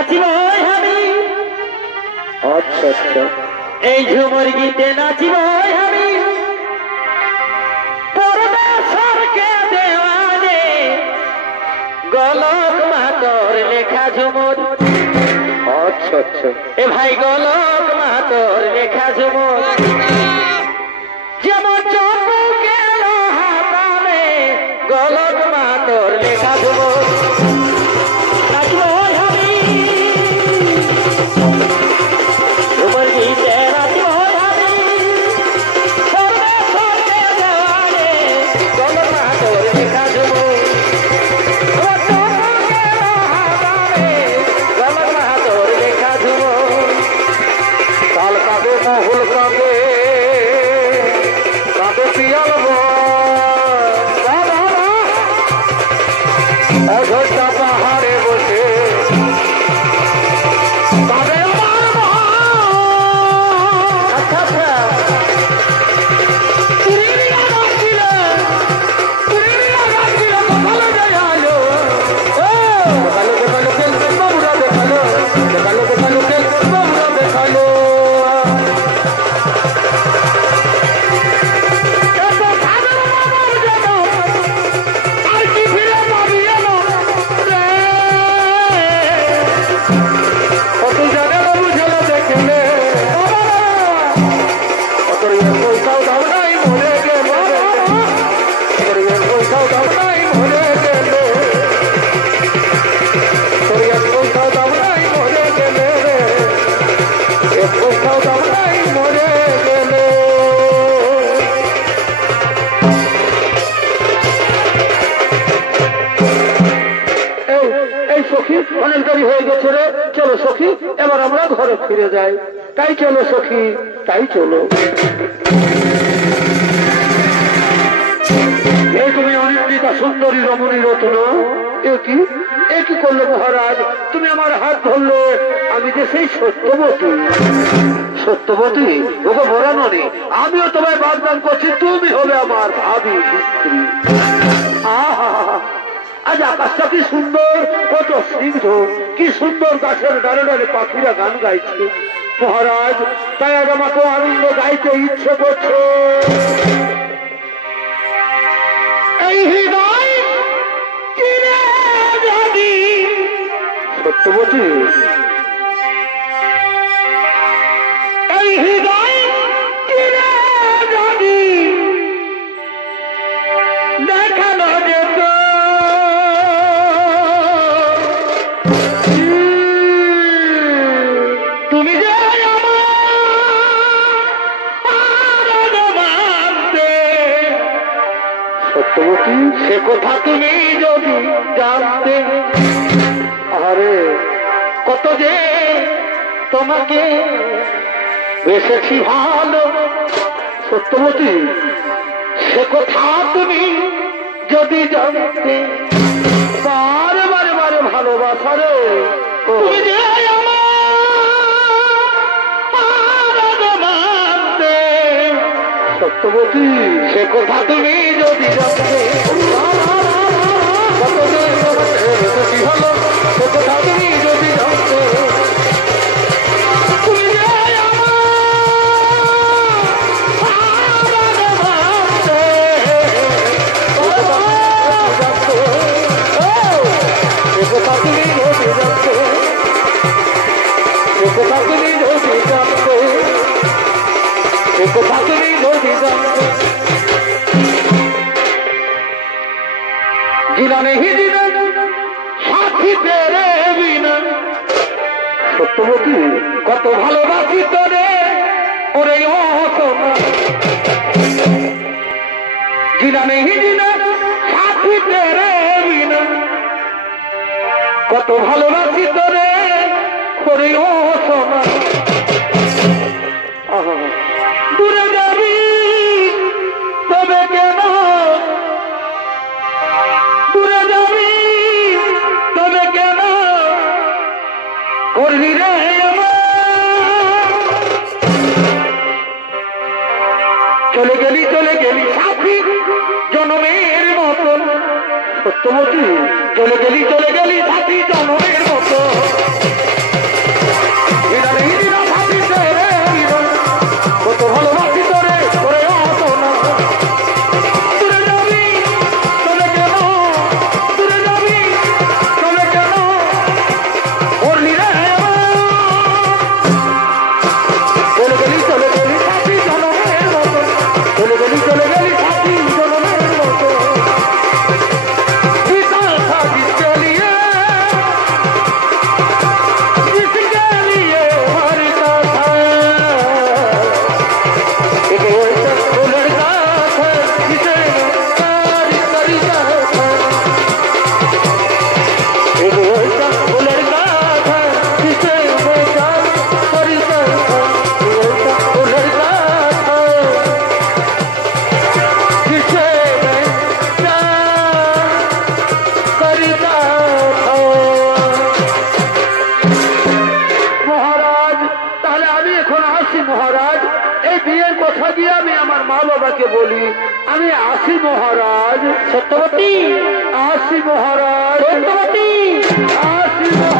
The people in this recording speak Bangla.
নাচিব আমি। আচ্ছা আচ্ছা, এই ঝুমুর গীতে নাচিব আমি। পরমেশ্বরকে দেওয়ানে গলক মাতর লেখা ঝুমুর। আচ্ছা আচ্ছা, এ ভাই গলক মাতর লেখা ঝুমুর। যেমন চম্পুকের হাতানে গলক মাতর লেখা ঝুমুর। নাচিব আমি ঝুমুর গীতে নাচিব আমি। পরমেশ্বরকে দেওয়ানে গলক মাতর লেখা ঝুমুর। মহুল কাঁদে কাঁদে পিয়াল অযোধ্যা পাহাড়ে বসে কাঁদে। আচ্ছা আচ্ছা, অনেক দেরি হয়ে গেছে রে, চলো সখী এবার আমরা ঘরে ফিরে যাই। তাই চলো সখী, তাই চলো। এই তুমি অনিন্দিতা সুন্দরী রমণী রত্ন, এ কি করলো মহারাজ? তুমি আমার হাত ধরলে, আমি যে সেই সত্যবতী। সত্যবতী ওকে বলানো নেই, আমিও তোমায় বাগদান করছি, তুমি হবে আমার ভাবি স্ত্রী। আহা, আজ আকাশটা কি সুন্দর, কত স্নিগ্ধ, কি সুন্দর গাছের ডালে ডালে পাখিরা গান গাইছে মহারাজ। তাই আজ আমাকে আনন্দ গাইতে ইচ্ছে করছে। এই হৃদয় চিরে যদি সত্যবতী, এই হৃদয় চিরে যদি দেখানো যেত তুমি যে সত্যবতী, সে কথা তুমি যদি জানতে। আরে কত যে তোমাকে বেসেছি ভালো সত্যবতী, সে কথা তুমি যদি জানতে। বারে বারে বারে ভালোবাসা রে, তুমি যে সত্যবতী, সে কথা তুমি যদি জানতে। কত যে তোমাকে হলো, সে কথা তুমি যদি জানতে। তুমি যে जीना नहीं जीना साथी तेरे बिना सत्यवती कत भालोबासी तोरे ओरे सोना जीना नहीं जीना साथी तेरे बिना कत भालोबासी तोरे ओरे सोना दूरे जाबी तबे केन दूरे जाबी तबे केन करबी रे चले गेली साथी जनमेर मतन सत्यवती चले गेली साथी जनमेर मतन মা বাবাকে বলি আমি আসি মহারাজ। সত্যবতী, আসি মহারাজ, সত্যবতী, আসি মহারাজ।